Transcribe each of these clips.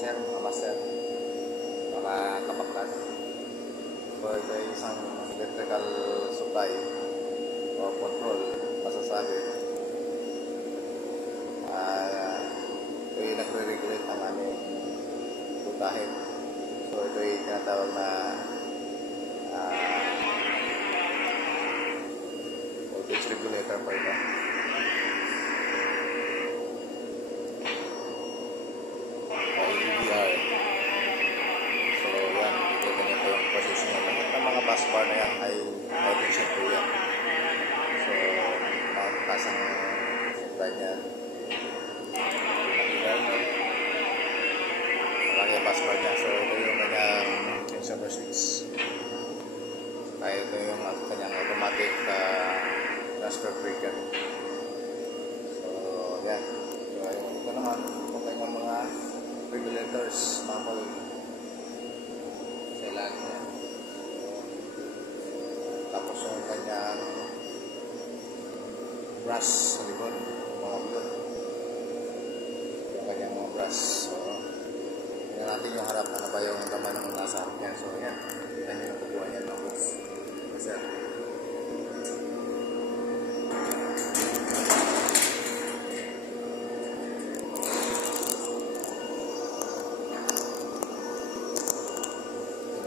sir, mga master, mga kapaklas. So ito ay isang electrical supply o control masasabi. Ito ay nagre-regulate ang aming voltahe. So ito ay tinatawag na voltage regulator po ito. Bus bar na yan ay high tension po yan. So, mataas ang supply niyan. Malaki ang bus bar niya. So, ito yung kanyang transfer switch. Kaya ito yung kanyang automatic transfer breaker. So, yan. So, ito naman yung kanyang mga regulators, mga pag sa ilalim niya. Tapos yung kanyang brush sa likod, mga blue. Yung kanyang mga brush. So, tingnan natin yung harap. Ano ba yung laman ng nasa harap yan. So, yan. Kita nyo yung kukuha yan ng box. Kasi,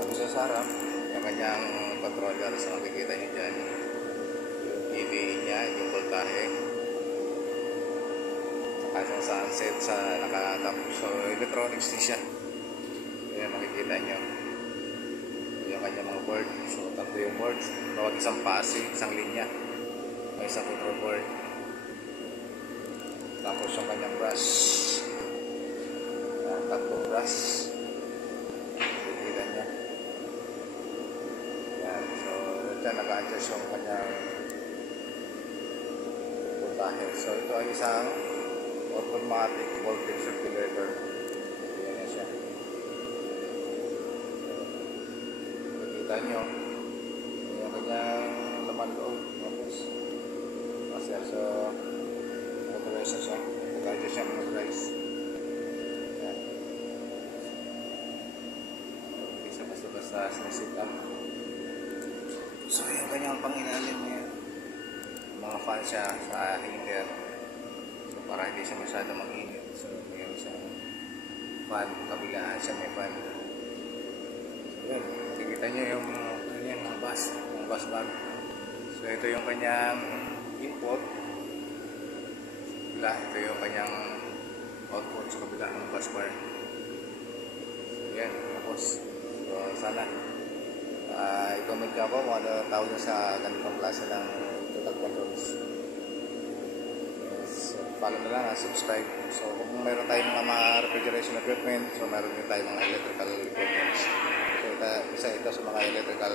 ito sa harap. Yung kanyang controller, so makikita nyo dyan yung EVA nya, yung voltahe, saka yung sunset sa nakatap. So electronics din siya. Yan, makikita nyo yung kanyang mga board. So tatlo yung board, bawat isang pasi, isang linya, may isang control board. Tapos yung kanyang brush, tatlong brush, makikita nyo. Diyan naka-adjust yung kanyang voltahe. So ito ay isang automatic voltage regulator. Ayan na siya. Nakikita nyo yung kanyang laman loob. So motorize na siya. Naka-adjust siya motorize. Ayan. Hindi siya basta-basta sinisit up. So yung kanyang pang-ilalim niya, mga fan siya sa heater, so para hindi siya masyado mag-init. So mayroon siyang fan, kabilaan siya may fan. So yun, makikita nyo yung kanyang mga bus bar. So ito yung kanyang input, ito yung kanyang output sa kabilaan ng bus bar. So yan, tapos so sana i-comment nyo ako kung ano tawag nyo sa ganitong klase ng total controls. So, follow na lang, subscribe. So kung meron tayong mga refrigeration equipment, so meron din tayong mga electrical equipments. So isa ito sa mga electrical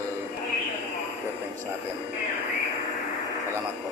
equipments natin. Salamat po.